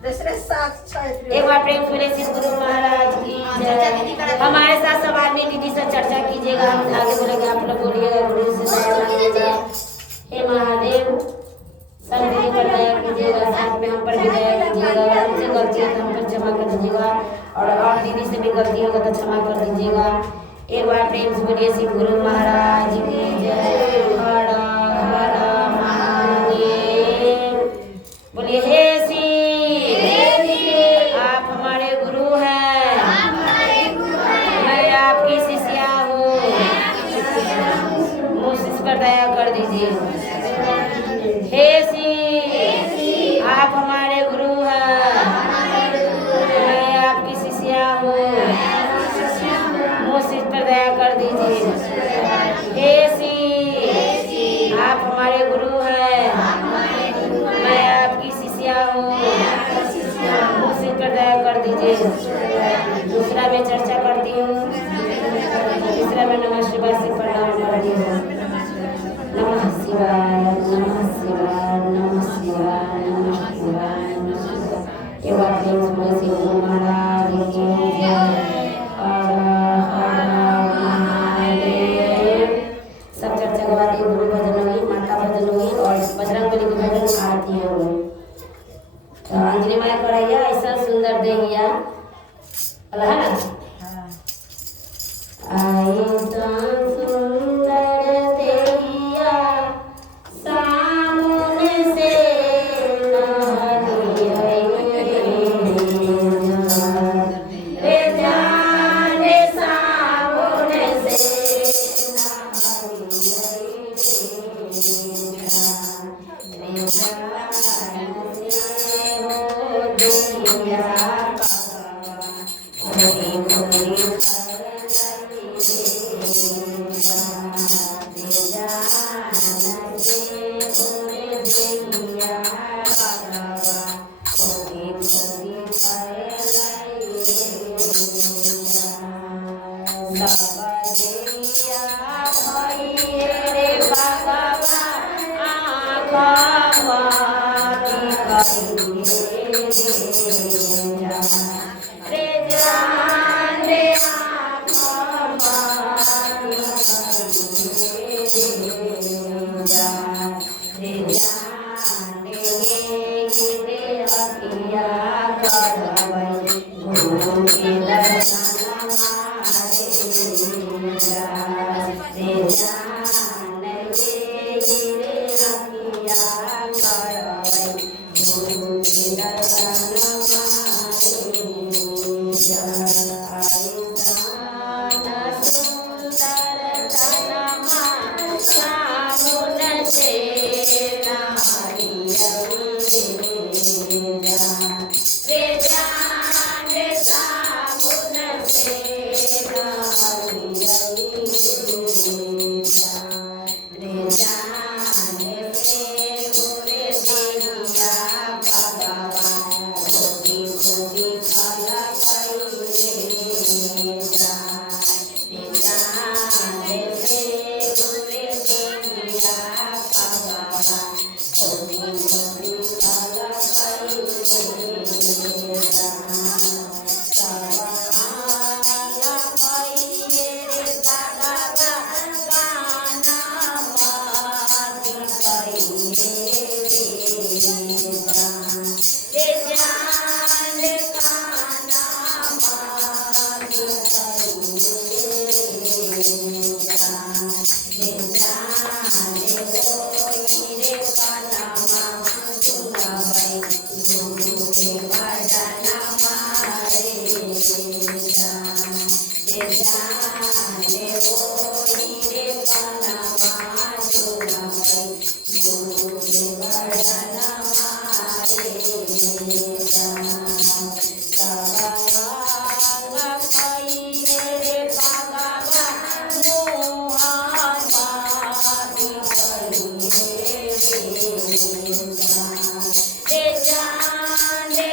एक बार प्रेम पूरे श्री गुरु महाराज की जय। हमारे साथ सब आदमी दीदी से चर्चा कीजिएगा, हम आगे बोलेंगे, आप लोग बोलिएगा गुरु से दया मांगिएगा। हे महादेव सब दीदी पर दया कीजिएगा, साथ में हम पर भी दया कीजिएगा। अगर हमसे गलती है तो हम पर क्षमा कर दीजिएगा, और दीदी से भी गलती होगा तो क्षमा कर दीजिएगा। एक बार प्रेम से बोलिए श्री गुरु महाराज की जय। हर हर महादेव। बोलिए हे आप हमारे गुरु हैं, मैं आपकी शिष्या हूँ, मुझ पर दया कर दीजिए। हे श्री आप हमारे गुरु हैं, मैं आपकी शिष्या हूँ, मुझ पर दया कर दीजिए। हे श्री आप हमारे गुरु हैं, मैं आपकी शिष्या हूँ, पर दया कर दीजिए। दूसरा में चर्चा करती हूँ, तीसरा में नमः शिवाय से प्रणाम करती हूँ। नमः शिवाय, नमः शिवाय, नमः शिवाय, नमः शिवाय, नमः शिवाय। ये बात है श्री गुरु महाराज की जय। हर हर महादेव। सब चर्चा के बाद गुरु भजन हुई, माता भजन हुई और बजरंगबली की भजन आरती हुई। अंजलि माया करैया ऐसा सुंदर देहिया है ना। ऐसा सुंदर देहिया सामने से जाने सामने जाने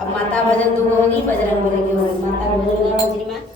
अब माता भजन तो होगी बजरंग बली की होगी माता भजन गाओ श्रीमान